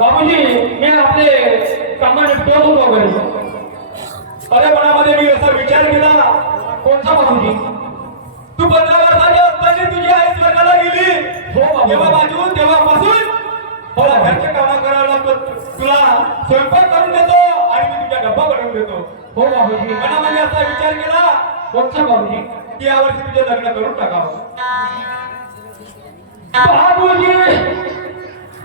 बाबूजी मी आपले कामा निपटवत होतो वगैरे अरे मनामध्ये मी असा विचार केला कोणता बाबूजी? तू पंधरा वर्षाची असताना तुझी आई स्वतःला गेली. हो तेव्हा बाजू तेव्हापासून मला घरचे काम करावं लागतं. तुला स्वयंपाक करून देतो आणि मी तुझ्या डब्बा बनवून देतो. हो बाबूजी. मनामध्ये असा विचार केला कोणता बाबूजी? की यावर्षी तुझे लग्न करून टाकावं. बाबूजी!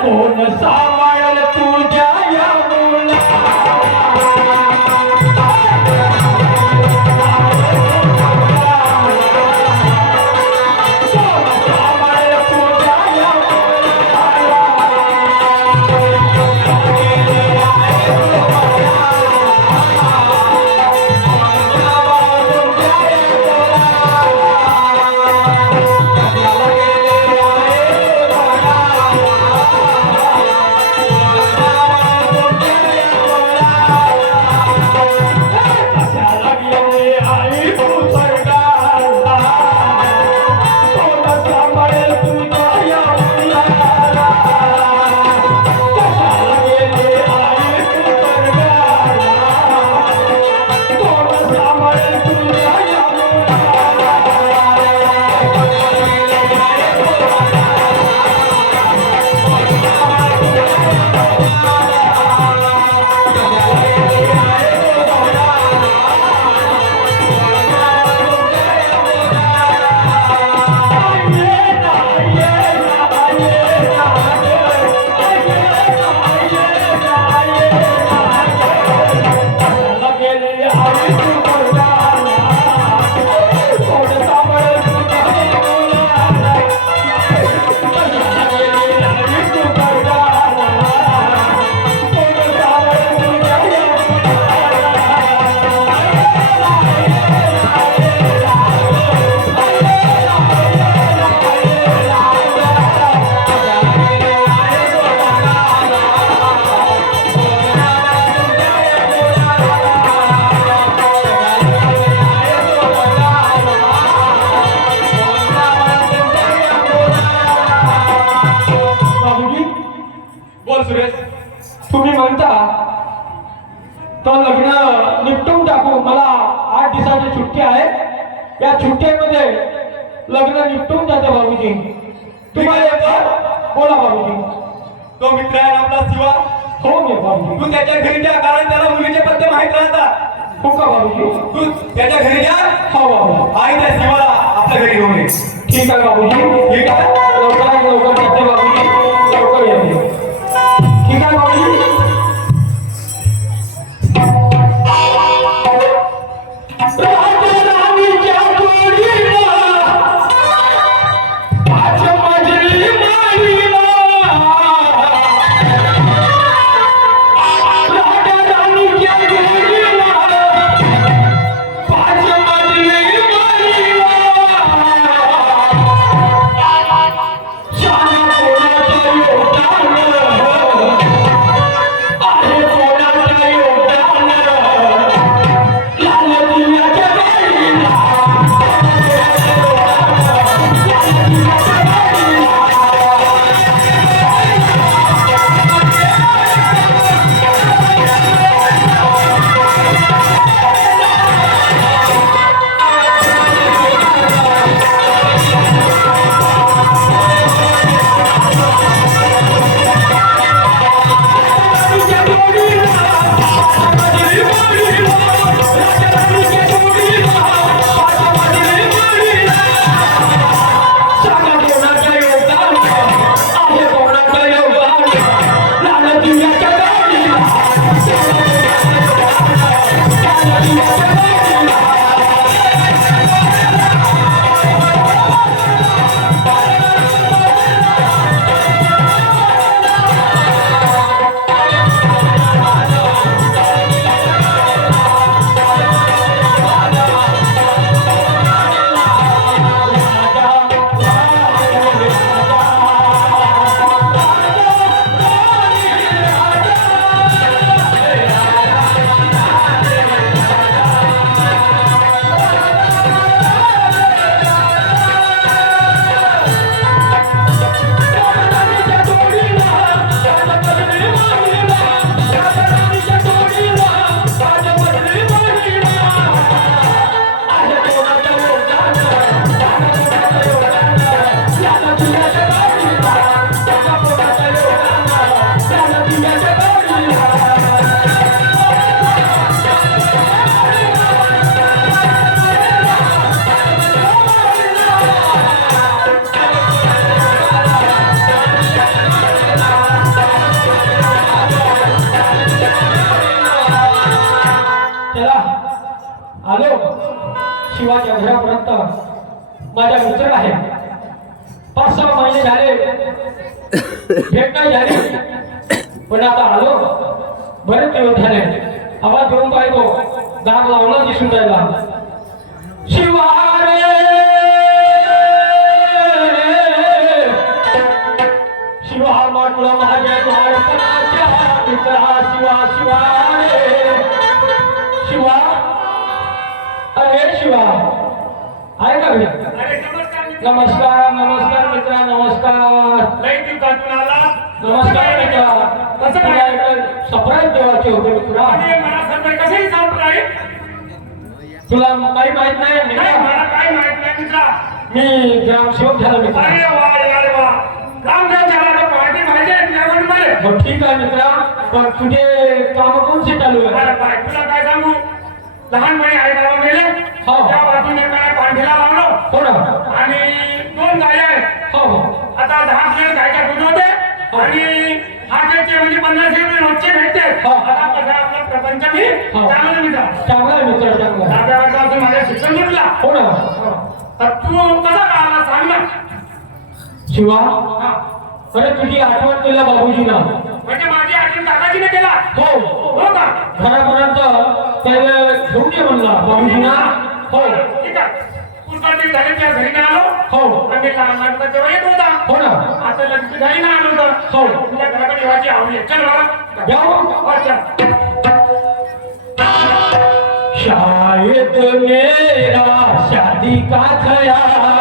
for the song. बाबूजी तुम्हाला येतं? बोला बाबूजी तो मित्र आहे आपला शिवा. हो मी बाबूजी तू त्याच्या घरी जा कारण त्याला मुलीचे पत्ते माहीत राहतात. हो का बाबूजी तू त्याच्या घरी जा. हो बाबू आणि त्या शिवाला आपल्या घरी घेऊन ठीक आहे बाबूजी ठीक आहे. लवकरात लवकर भेट नाही झाली? पण आता आलो. बरेच दिवस झाले? आवाज देऊन पाहितो दाग लावला दिसून राहिला. शिवारे! शिवा म्हटलं माझ्या मित्रा शिवा शिवा शिवा? अरे शिवा. आहे का नमस्कार. नमस्कार. लई दिवसातून आला नमस्कार. मित्रा कसं तुला काय एक सरप्राईज देवाचे होते मित्रा. अरे मला सर्व कसंही सांगताय तुला काही माहीत नाही? नाही मित्रा. मला काय माहीत नाही मित्रा. मी ग्रामसेवक झालो मित्रा. अरे वा अरे वा रामदेव झाला तर पार्टी पाहिजे जेवणमध्ये मग ठीक आहे मित्रा. पण तुझे काम कोणते चालू आहे तुला काय सांगू? लहानपणी आई बाबा गेले. हो. त्या बाजूने काय पांढरीला लावलं. हो ना. आणि दोन गाय आहेत. हो हो. आता दहा किलो गायच्या दूध होते. आणि हाताचे म्हणजे पन्नास रुपये रोजचे भेटते. हो. आता कसं आपला प्रपंच मी हो. चांगलं मित्र चांगला आहे मित्र चांगला आहे. आपल्या वर्गातून माझं शिक्षण घेतला हो ना. तर तू कसा राहिला सांग ना. शिवा हा. अरे तुझी आठवण केलं बाबूजीला. म्हणजे माझी आठवण दादाजीने केला. हो. हो का? घरापर्यंत त्याला घेऊन ये म्हणला बाबूजीना हो. त्या घरी आलो हो. आम्ही लहान वाटलं तेव्हा येत होता हो ना. आता लग्न ना आलो तर. हो. तुझ्या घराकडे येवायची आवडी आहे. चल चल. शायद मेरा शादी का ख्याल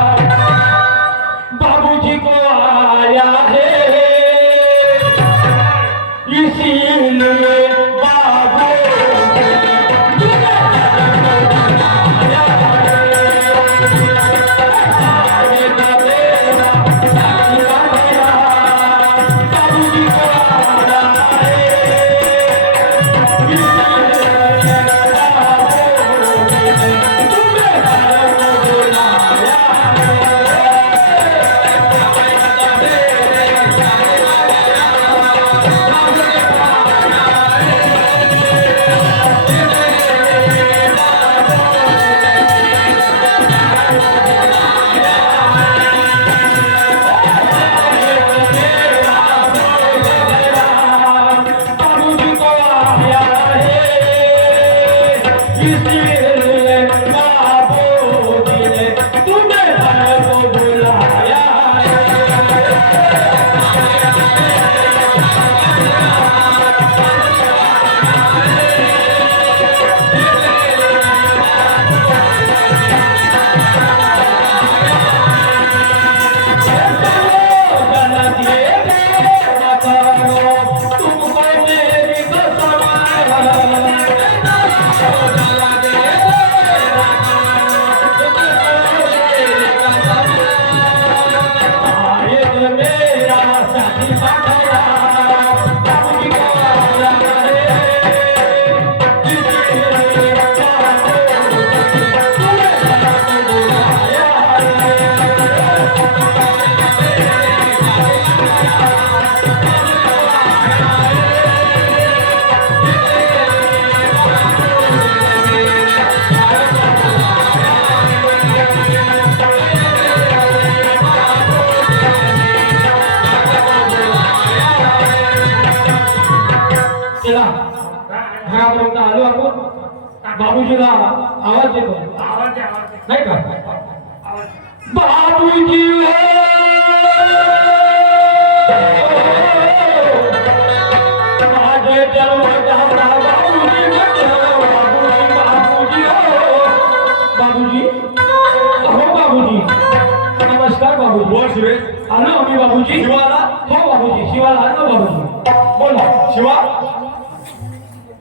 नमस्कार बाबूजी बोल सुरेश आलो आम्ही बाबूजी. शिवाला. हो बाबूजी शिवाला आलो बाबूजी बोला. शिवा.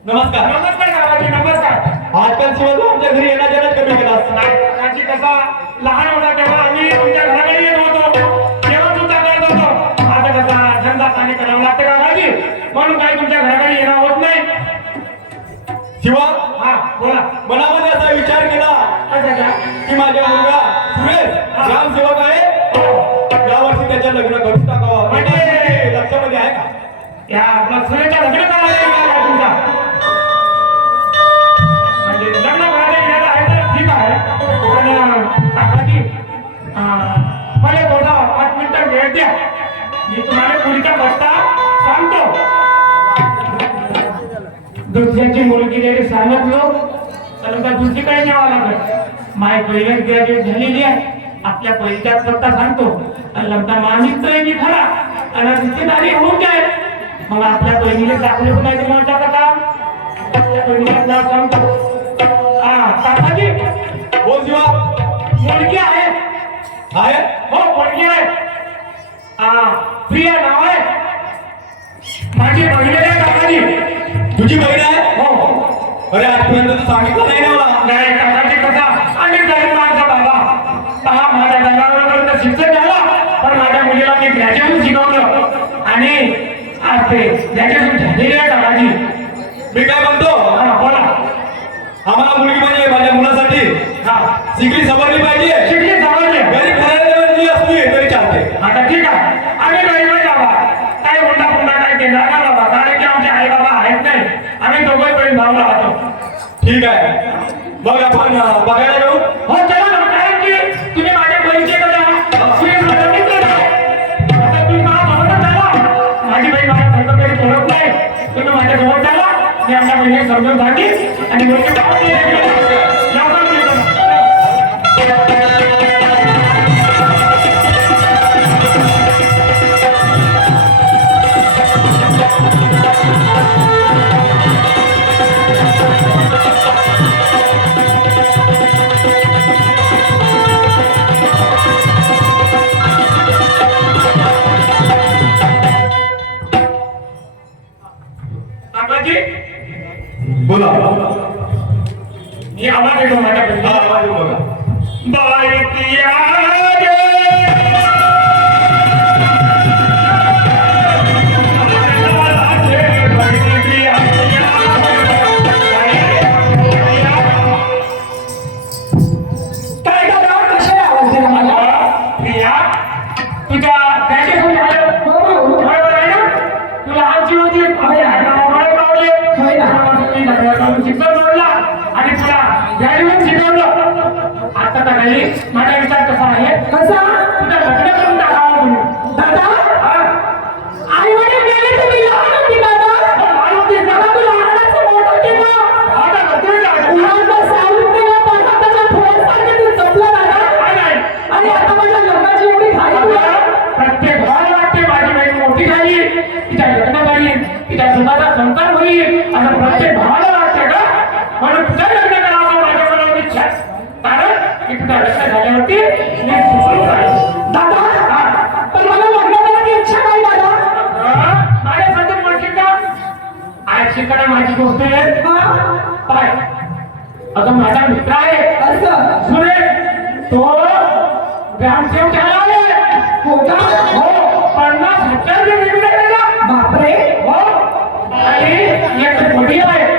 नमस्कार. नमस्कार गावाजी नमस्कार. आजकाल शिवा तू आमच्या घरी येणं जाणं कमी केलास काकाजी कसा लहान होता तेव्हा आम्ही तुमच्या घराकडे येत होतो. तेव्हा सुद्धा करत होतो. आता कसा धंदा पाणी करावं लागतं काकाजी म्हणून काही तुमच्या घराकडे येणं होत नाही. शिवा. हा बोला. मनामध्ये असा विचार केला. का? की माझा मुलगा ग्रामसेवक आहे. यावर्षी त्याच्या लग्न करून टाकावं. म्हणजे लक्षामध्ये आहे का? या आपला सुरेच्या लग्न करायला तुमचा? म्हणजे लग्न करायला येणार आहे तर ठीक आहे. पण काकाजी मला थोडा पाच मिनिटं वेळ द्या. मी तुम्हाला पुढचा पत्ता सांगतो. दुसऱ्याची मुलगी जरी सांगितलो. तर का दुसरीकडे न्यावं लागत माय पहिल्याच ग्रॅज्युएट झालेली आहे. आपल्या पहिल्याच पत्ता सांगतो. लग्न मानिकतोय मी खरा आणि रिश्तेदारी होऊन जाईल. मग आपल्या बहिणीला दाखले पण नाही म्हणता का काम? आपल्या बहिणीला नाव सांगतो. हा काकाजी बोल शिवा मुलगी आहे. आहे? हो मुलगी आहे. हा प्रिया नाव आहे. माझी बहिणी आहे काकाजी तुझी बहीण आहे? हो. अरे आजपर्यंत तू सांगितलं नाही ना मला. नाही काकाची कथा आणि गरीब माणसं बाबा पहा माझ्या जनावरांपर्यंत शिक्षण झालं पण मी ग्रॅज्युएशन शिकवलं आणि आज ते ग्रॅज्युएशन झालेली आहे काकाजी मी काय म्हणतो? हा बोला. आम्हाला मुलगी म्हणजे माझ्या मुलासाठी. हा. सिगडी समजली पाहिजे. शिकली समजली गरीब घराण्याची असली तरी चालते. आता ठीक आहे. आम्ही गरीबच बाबा. काय हुंडा पुंडा काय देणार ना बाबा. कारण की आमचे आई बाबा आहेत नाही. आम्ही दोघं बहीण भाऊ राहतो. ठीक आहे. मग आपण बघायला जाऊ. मी समजून आणि झाली तिच्या सुनाचा संतान होईल असं प्रत्येक भावाला वाटते का म्हणून तुझं लग्न करावं माझ्या इच्छा. कारण की तुझं लग्न झाल्यावरती मी. दादा. पण मला लग्न करायची इच्छा नाही दादा हा? माझ्या समजून म्हणशील का आज शिकणं माझी गोष्ट आहे हा? पाय अगं माझा मित्र आहे सुरेश तो ग्रामसेवक झाला आहे हो का म्हणाले एक व्हिडिओ आहे